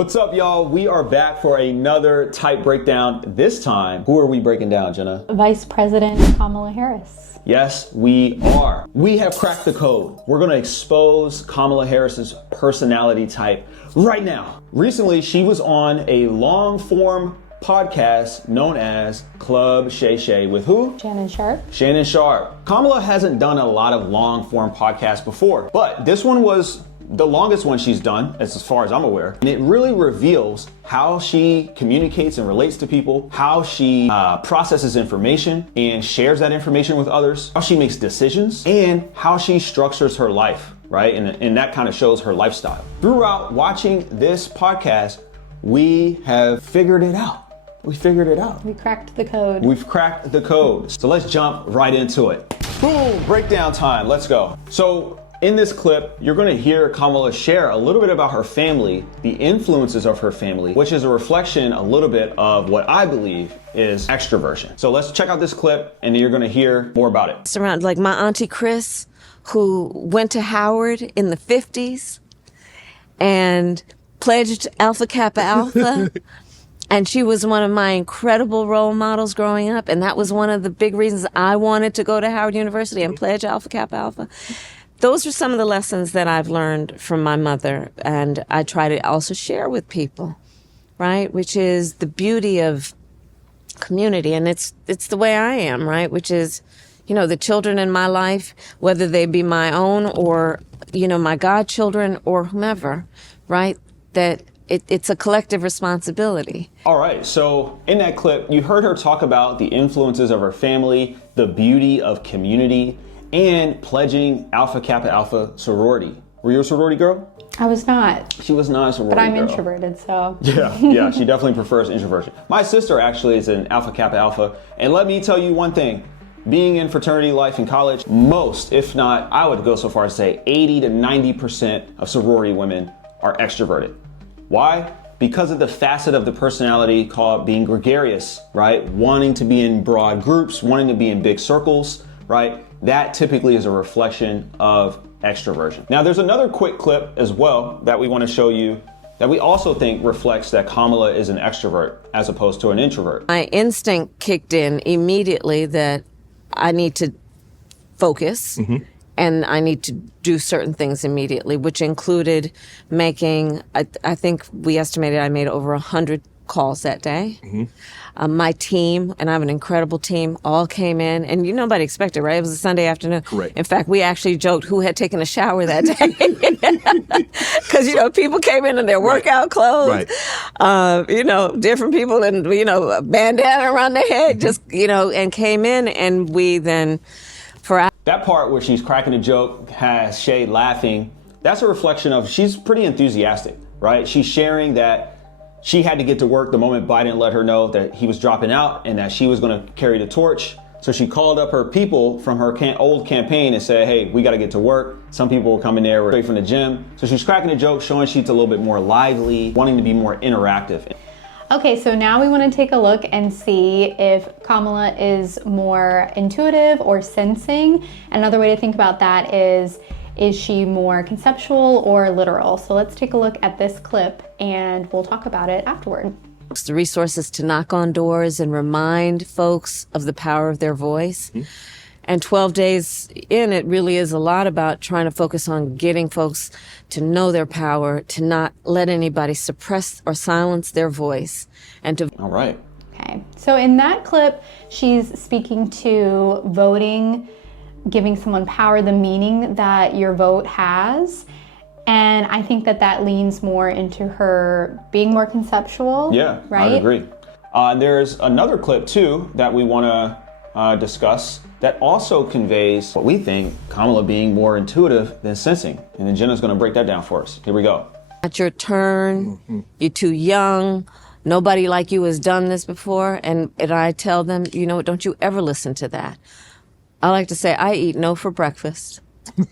What's up, y'all? We are back for another type breakdown. This time, who are we breaking down, Jenna? Vice President Kamala Harris. Yes, we are. We have cracked the code. We're going to expose Kamala Harris's personality type right now. Recently, she was on a long-form podcast known as Club Shay Shay with who? Shannon Sharp. Shannon Sharp. Kamala hasn't done a lot of long-form podcasts before, but this one was the longest one she's done, as far as I'm aware. And it really reveals how she communicates and relates to people, how she processes information and shares that information with others, how she makes decisions, and how she structures her life, right? And that kind of shows her lifestyle. Throughout watching this podcast, we have figured it out. We figured it out. We cracked the code. We've cracked the code. So let's jump right into it. Boom, breakdown time, let's go. So in this clip, you're gonna hear Kamala share a little bit about her family, the influences of her family, which is a reflection a little bit of what I believe is extroversion. So let's check out this clip and you're gonna hear more about it. It's around like my auntie Chris, who went to Howard in the 50s and pledged Alpha Kappa Alpha. And she was one of my incredible role models growing up. And that was one of the big reasons I wanted to go to Howard University and pledge Alpha Kappa Alpha. Those are some of the lessons that I've learned from my mother, and I try to also share with people, right? Which is the beauty of community, and it's the way I am, right? Which is, you know, the children in my life, whether they be my own or, you know, my godchildren or whomever, right? That it's a collective responsibility. All right, so in that clip, you heard her talk about the influences of her family, the beauty of community, and pledging Alpha Kappa Alpha sorority. Were you a sorority girl? I was not. She was not a sorority But I'm girl. introverted, so. Yeah, she definitely prefers introversion. My sister actually is an Alpha Kappa Alpha, and let me tell you one thing. Being in fraternity life in college, most, if not, I would go so far as to say 80 to 90% of sorority women are extroverted. Why? Because of the facet of the personality called being gregarious, right? Wanting to be in broad groups, wanting to be in big circles, right? That typically is a reflection of extroversion. Now, there's another quick clip as well that we want to show you that we also think reflects that Kamala is an extrovert as opposed to an introvert. My instinct kicked in immediately that I need to focus and I need to do certain things immediately, which included making, I think we estimated I made over 100 calls that day. My team, and I have an incredible team, all came in, and nobody expected, right? It was a Sunday afternoon. Correct. In fact, we actually joked who had taken a shower that day. Because, people came in their workout clothes, different people, and, a bandana around their head, just, and came in, and we then, That part where she's cracking a joke, has Shay laughing, that's a reflection of she's pretty enthusiastic, right? She's sharing that she had to get to work the moment Biden let her know that he was dropping out and that she was going to carry the torch. So she called up her people from her old campaign and said, hey, we got to get to work. Some people were coming there straight from the gym. So she's cracking a joke, showing she's a little bit more lively, wanting to be more interactive. Okay, so now we want to take a look and see if Kamala is more intuitive or sensing. Another way to think about that is she more conceptual or literal? So let's take a look at this clip and we'll talk about it afterward. the resources to knock on doors and remind folks of the power of their voice. Mm-hmm. And 12 days in, it really is a lot about trying to focus on getting folks to know their power, to not let anybody suppress or silence their voice, and to... All right. Okay, so in that clip, she's speaking to voting, giving someone power, the meaning that your vote has. And I think that that leans more into her being more conceptual. Yeah, right? I agree. There's another clip too that we want to discuss that also conveys what we think Kamala being more intuitive than sensing. And then Jenna's going to break that down for us. Here we go. It's your turn. Mm-hmm. You're too young. Nobody like you has done this before. And I tell them, you know, don't you ever listen to that. I like to say, I eat no for breakfast.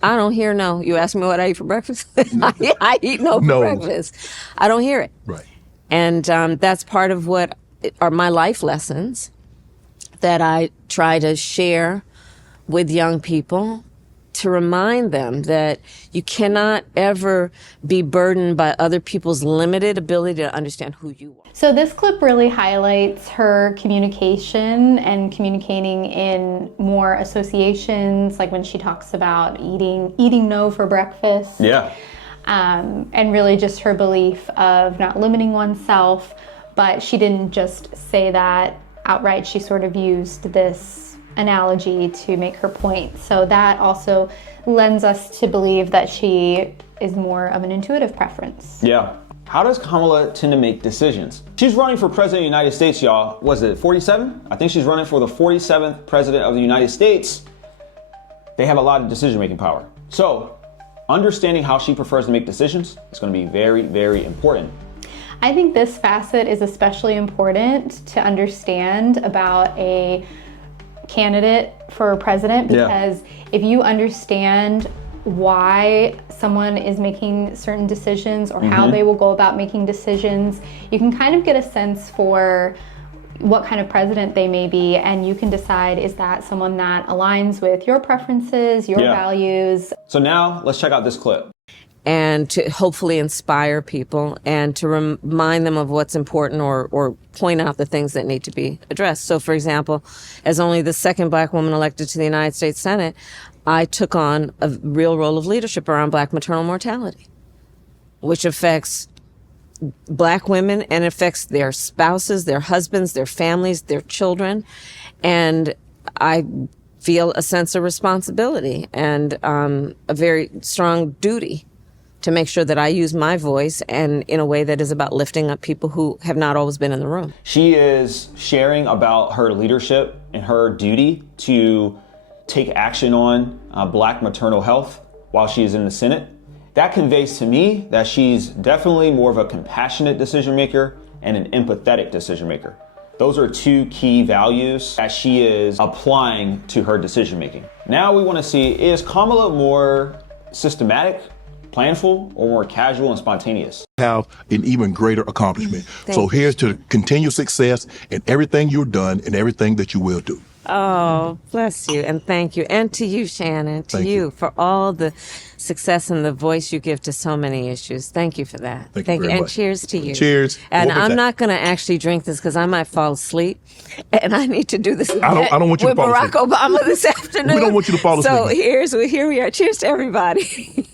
I don't hear no. You ask me what I eat for breakfast? I eat no for breakfast. I don't hear it. Right. And that's part of what are my life lessons that I try to share with young people to remind them that you cannot ever be burdened by other people's limited ability to understand who you are. So this clip really highlights her communication and communicating in more associations, like when she talks about eating no for breakfast. Yeah. And really just her belief of not limiting oneself, but she didn't just say that outright. She sort of used this analogy to make her point. So that also lends us to believe that she is more of an intuitive preference. Yeah. How does Kamala tend to make decisions? She's running for president of the United States, y'all. Was it 47? I think she's running for the 47th president of the United States. They have a lot of decision-making power. So understanding how she prefers to make decisions is going to be very, very important. I think this facet is especially important to understand about a candidate for president, because if you understand why someone is making certain decisions or how they will go about making decisions, you can kind of get a sense for what kind of president they may be, and you can decide, is that someone that aligns with your preferences, your values. So now let's check out this clip. And to hopefully inspire people and to remind them of what's important or point out the things that need to be addressed. So, for example, as only the second Black woman elected to the United States Senate, I took on a real role of leadership around Black maternal mortality, which affects Black women and affects their spouses, their husbands, their families, their children. And I feel a sense of responsibility and a very strong duty to make sure that I use my voice and in a way that is about lifting up people who have not always been in the room. She is sharing about her leadership and her duty to take action on Black maternal health while she is in the Senate. That conveys to me that she's definitely more of a compassionate decision maker and an empathetic decision maker. Those are two key values that she is applying to her decision making. Now we want to see, is Kamala more systematic, planful, or more casual and spontaneous? Have an even greater accomplishment. So here's to continued success in everything you've done and everything that you will do. Oh, bless you, and thank you. And to you, Shannon, to you for all the success and the voice you give to so many issues. Thank you for that. Thank you very And much. cheers to you. Cheers. And What was I'm that? not going to actually drink this because I might fall asleep, and I need to do this I don't want you to with fall Barack asleep. Obama this afternoon. We don't want you to fall So asleep. here we are. Cheers to everybody.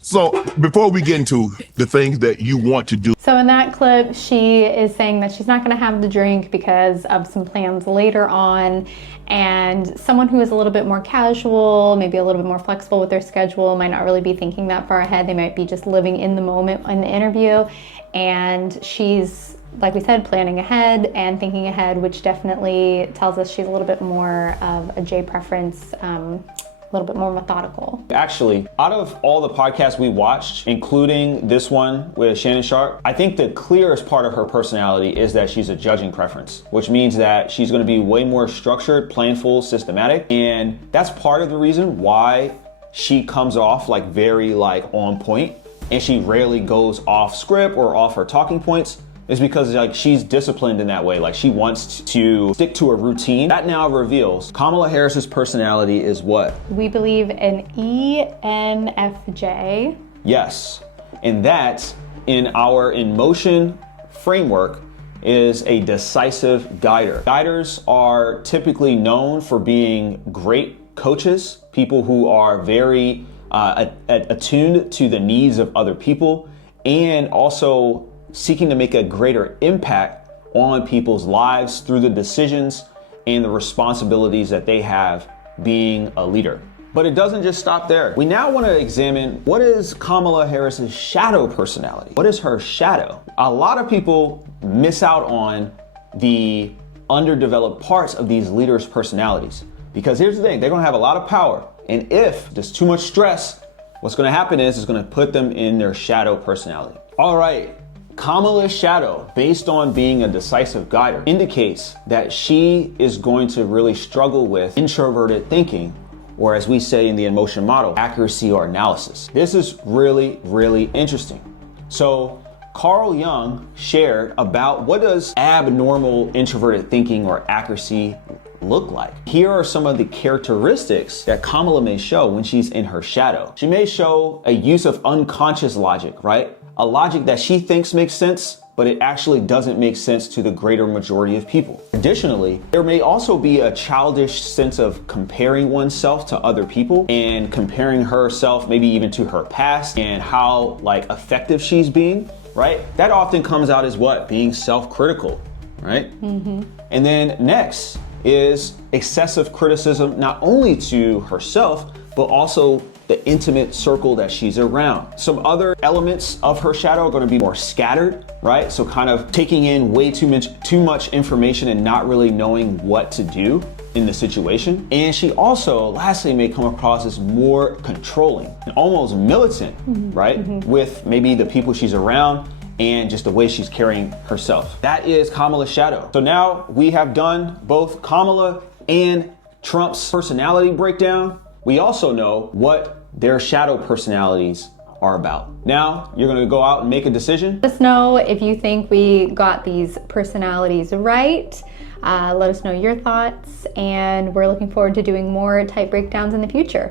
So before we get into the things that you want to do, So in that clip, she is saying that she's not going to have the drink because of some plans later on. And someone who is a little bit more casual, maybe a little bit more flexible with their schedule, might not really be thinking that far ahead. They might be just living in the moment in the interview. And she's, like we said, planning ahead and thinking ahead, which definitely tells us she's a little bit more of a J preference, a little bit more methodical. Actually, out of all the podcasts we watched, including this one with Shannon Sharp, I think the clearest part of her personality is that she's a judging preference, which means that she's going to be way more structured, planful, systematic. And that's part of the reason why she comes off like very on point, and she rarely goes off script or off her talking points, is because she's disciplined in that way. Like, she wants to stick to a routine. That now reveals Kamala Harris's personality is what? We believe in ENFJ. Yes, and that in our in motion framework is a decisive guider. Guiders are typically known for being great coaches, people who are very attuned to the needs of other people, and also seeking to make a greater impact on people's lives through the decisions and the responsibilities that they have being a leader. But it doesn't just stop there. We now want to examine, what is Kamala Harris's shadow personality? What is her shadow? A lot of people miss out on the underdeveloped parts of these leaders' personalities. Because here's the thing, they're going to have a lot of power. And if there's too much stress, what's going to happen is it's going to put them in their shadow personality. All right. Kamala's shadow, based on being a decisive guider, indicates that she is going to really struggle with introverted thinking, or as we say in the emotion model, accuracy or analysis. This is really, really interesting. So Carl Jung shared about what does abnormal introverted thinking or accuracy look like? Here are some of the characteristics that Kamala may show when she's in her shadow. She may show a use of unconscious logic, right? A logic that she thinks makes sense, but it actually doesn't make sense to the greater majority of people. Additionally, there may also be a childish sense of comparing oneself to other people and comparing herself maybe even to her past and how like effective she's being, right? That often comes out as what? Being self-critical, right? And then next is excessive criticism, not only to herself, but also the intimate circle that she's around. Some other elements of her shadow are going to be more scattered, right? So kind of taking in way too much information and not really knowing what to do in the situation. And she also, lastly, may come across as more controlling and almost militant, right? With maybe the people she's around and just the way she's carrying herself. That is Kamala's shadow. So now we have done both Kamala and Trump's personality breakdown. We also know what their shadow personalities are about. Now you're gonna go out and make a decision. Let us know if you think we got these personalities right. Let us know your thoughts, and we're looking forward to doing more type breakdowns in the future.